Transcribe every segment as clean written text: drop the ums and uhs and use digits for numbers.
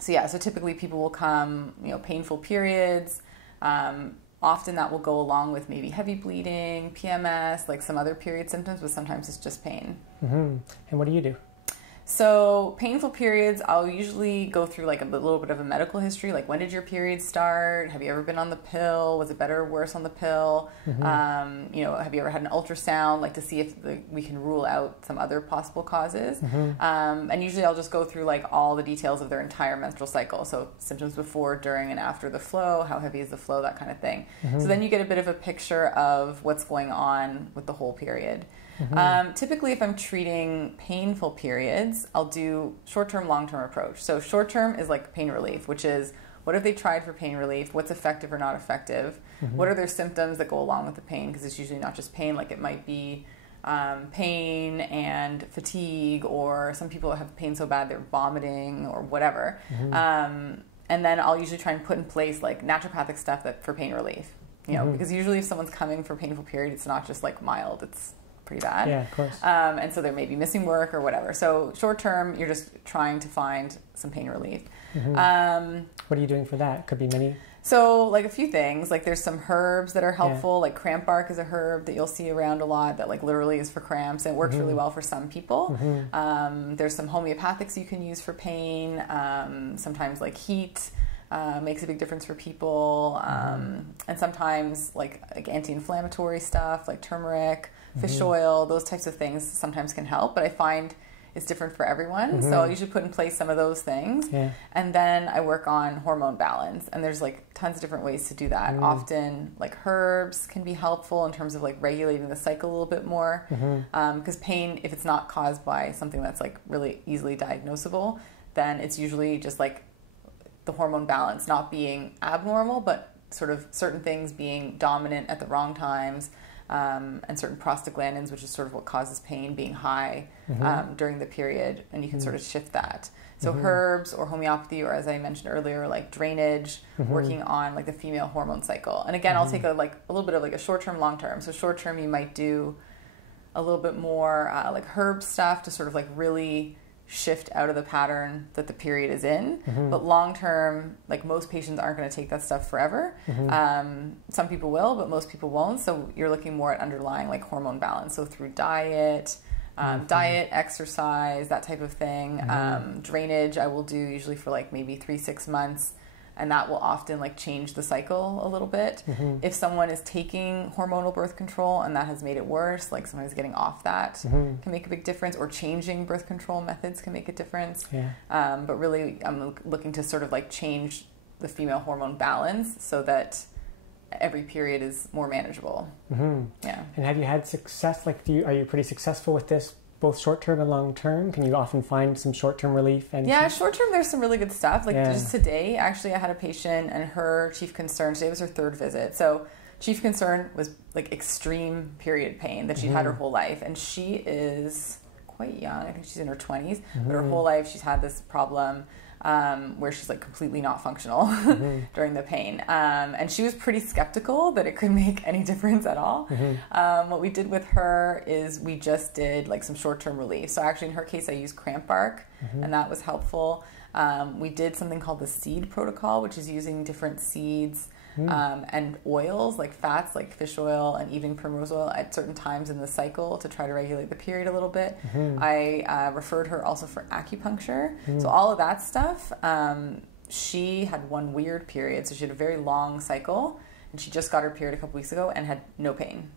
So yeah, so typically people will come, painful periods. Often that will go along with maybe heavy bleeding, PMS, like some other period symptoms, but sometimes it's just pain. And what do you do? So painful periods, I'll usually go through like a little bit of a medical history, like when did your period start? Have you ever been on the pill? Was it better or worse on the pill? Have you ever had an ultrasound, like to see if we can rule out some other possible causes? And usually I'll just go through like all the details of their entire menstrual cycle. So symptoms before, during, and after the flow, how heavy is the flow, that kind of thing. So then you get a bit of a picture of what's going on with the whole period. Typically, if I'm treating painful periods, I'll do short-term, long-term approach. So short-term is like pain relief, which is what have they tried for pain relief? What's effective or not effective? What are their symptoms that go along with the pain? Because it's usually not just pain, like it might be pain and fatigue, or some people have pain so bad they're vomiting or whatever. And then I'll usually try and put in place like naturopathic stuff for pain relief. Because usually if someone's coming for a painful period, it's not just like mild, it's pretty bad. Yeah, of course. And so they may be missing work or whatever. So short term, you're just trying to find some pain relief. What are you doing for that? Could be many. So like a few things, like there's some herbs that are helpful, like cramp bark is a herb that you'll see around a lot that like literally is for cramps and it works really well for some people. There's some homeopathics you can use for pain. Sometimes like heat makes a big difference for people. And sometimes like anti-inflammatory stuff like turmeric, fish oil, those types of things sometimes can help, but I find it's different for everyone. So I'll usually put in place some of those things. And then I work on hormone balance, and there's like tons of different ways to do that. Often like herbs can be helpful in terms of like regulating the cycle a little bit more. Because pain, if it's not caused by something that's like really easily diagnosable, then it's usually just like the hormone balance not being abnormal, but sort of certain things being dominant at the wrong times. And certain prostaglandins, which is sort of what causes pain, being high during the period, and you can sort of shift that. So herbs or homeopathy, or as I mentioned earlier, like drainage, working on like the female hormone cycle. And again, I'll take a little bit of like a short-term, long-term. So short-term, you might do a little bit more like herb stuff to sort of like really shift out of the pattern that the period is in. But long term, like most patients aren't going to take that stuff forever. Some people will, but most people won't. So you're looking more at underlying like hormone balance. So through diet, exercise, that type of thing. Drainage I will do usually for like maybe 3-6 months. And that will often like change the cycle a little bit. If someone is taking hormonal birth control and that has made it worse, like sometimes getting off that can make a big difference, or changing birth control methods can make a difference. But really I'm looking to sort of like change the female hormone balance so that every period is more manageable. Yeah. And have you had success? Like, are you pretty successful with this? Both short-term and long-term? Can you often find some short-term relief? Yeah, short-term there's some really good stuff. Like just today, actually, I had a patient and her chief concern, today was her 3rd visit. So chief concern was like extreme period pain that she'd had her whole life. And she is quite young. I think she's in her 20s. But her whole life she's had this problem where she's like completely not functional during the pain. And she was pretty skeptical that it could make any difference at all. What we did with her is we just did like some short-term relief. So actually in her case I used cramp bark and that was helpful. We did something called the seed protocol, which is using different seeds and oils like fats like fish oil and evening primrose oil at certain times in the cycle to try to regulate the period a little bit. I referred her also for acupuncture. So all of that stuff. She had one weird period, so she had a very long cycle, and she just got her period a couple weeks ago and had no pain.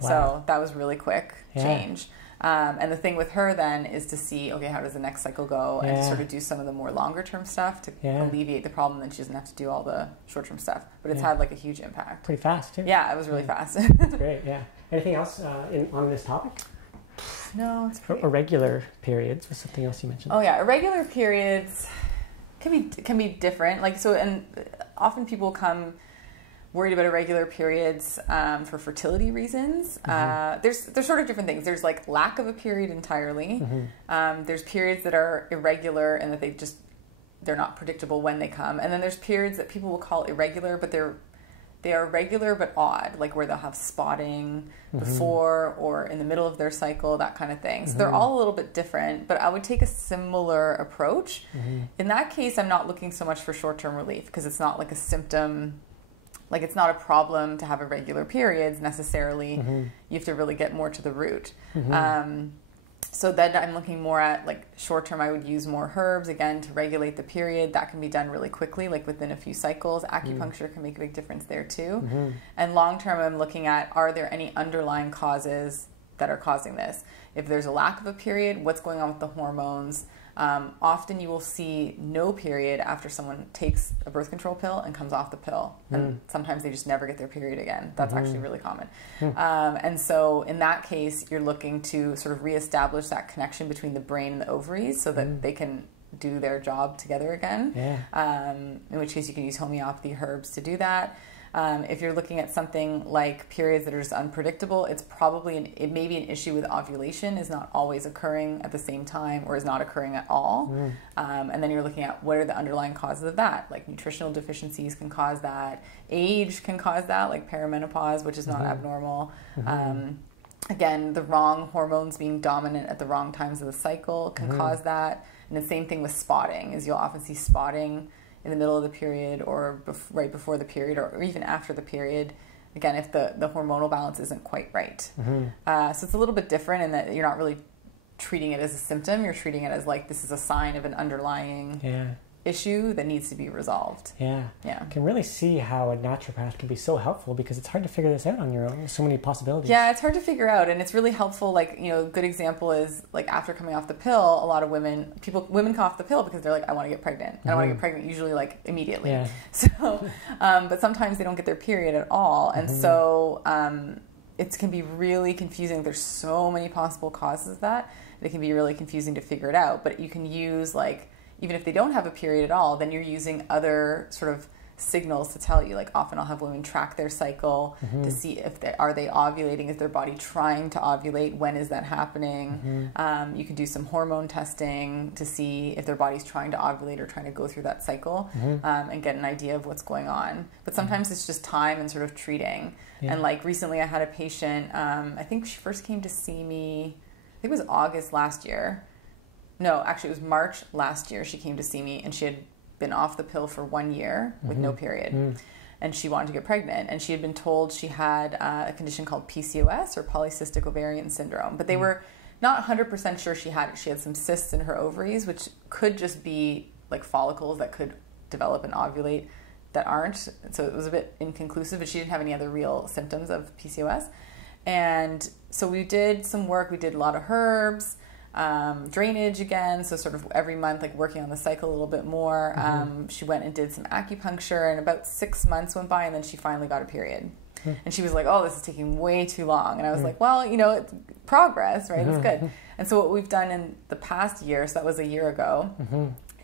So that was really quick change. And the thing with her then is to see, okay, how does the next cycle go, and to sort of do some of the more longer term stuff to alleviate the problem. Then she doesn't have to do all the short term stuff, but it's had like a huge impact. Pretty fast too. Yeah, it was really fast. That's great. Yeah. Anything else on this topic? No, it's pretty... Irregular periods was something else you mentioned. Oh yeah, irregular periods can be different. Like so, and often people come worried about irregular periods for fertility reasons. There's sort of different things. There's like lack of a period entirely. There's periods that are irregular and that they're not predictable when they come. And then there's periods that people will call irregular, but they are regular but odd, like where they'll have spotting before or in the middle of their cycle, that kind of thing. So they're all a little bit different, but I would take a similar approach. In that case, I'm not looking so much for short-term relief because it's not like a symptom. Like, it's not a problem to have irregular periods necessarily. You have to really get more to the root. So then I'm looking more at, like, short term, I would use more herbs, again, to regulate the period. That can be done really quickly, like within a few cycles. Acupuncture can make a big difference there too. And long term, I'm looking at, are there any underlying causes that are causing this? If there's a lack of a period, what's going on with the hormones? Often you will see no period after someone takes a birth control pill and comes off the pill. And sometimes they just never get their period again. That's actually really common. And so in that case, you're looking to sort of reestablish that connection between the brain and the ovaries so that they can do their job together again. In which case you can use homeopathy herbs to do that. If you're looking at something like periods that are just unpredictable, it's probably it may be an issue with ovulation is not always occurring at the same time or is not occurring at all. And then you're looking at what are the underlying causes of that. Like nutritional deficiencies can cause that. Age can cause that, like perimenopause, which is not abnormal. Again, the wrong hormones being dominant at the wrong times of the cycle can cause that. And the same thing with spotting, is you'll often see spotting in the middle of the period or right before the period or even after the period, again, if the hormonal balance isn't quite right. So it's a little bit different in that you're not really treating it as a symptom, you're treating it as like this is a sign of an underlying issue that needs to be resolved. I can really see how a naturopath can be so helpful because it's hard to figure this out on your own. There's so many possibilities. Yeah, it's hard to figure out, and it's really helpful. Like, you know, a good example is like after coming off the pill, a lot of women come off the pill because they're like, I want to get pregnant. And I want to get pregnant usually like immediately. So, but sometimes they don't get their period at all, and so it can be really confusing. There's so many possible causes of that. It can be really confusing to figure it out. But you can use like, even if they don't have a period at all, then you're using other sort of signals to tell you. Like often I'll have women track their cycle to see if are they ovulating, is their body trying to ovulate, when is that happening. You can do some hormone testing to see if their body's trying to ovulate or trying to go through that cycle and get an idea of what's going on. But sometimes it's just time and sort of treating. And like recently I had a patient, I think she first came to see me, I think it was August last year. No, actually it was March last year she came to see me, and she had been off the pill for 1 year with no period. And she wanted to get pregnant, and she had been told she had a condition called PCOS, or polycystic ovarian syndrome, but they were not 100% sure she had it. She had some cysts in her ovaries, which could just be like follicles that could develop and ovulate that aren't. So it was a bit inconclusive, but she didn't have any other real symptoms of PCOS. And so we did some work. We did a lot of herbs, drainage again, so sort of every month, like working on the cycle a little bit more. She went and did some acupuncture, and about 6 months went by, and then she finally got a period. And she was like, oh, this is taking way too long. And I was like, well, you know, it's progress, right? It's good. And so what we've done in the past year, so that was a year ago,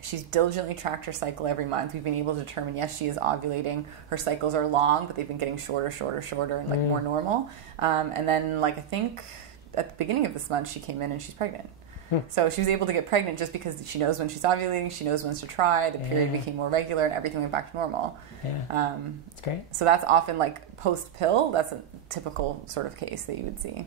she's diligently tracked her cycle every month. We've been able to determine, yes, she is ovulating. Her cycles are long, but they've been getting shorter, and like more normal. And then like, I think at the beginning of this month, she came in and she's pregnant. So she was able to get pregnant just because she knows when she's ovulating, she knows when to try, the period became more regular, and everything went back to normal. It's great. So that's often like post-pill, that's a typical sort of case that you would see.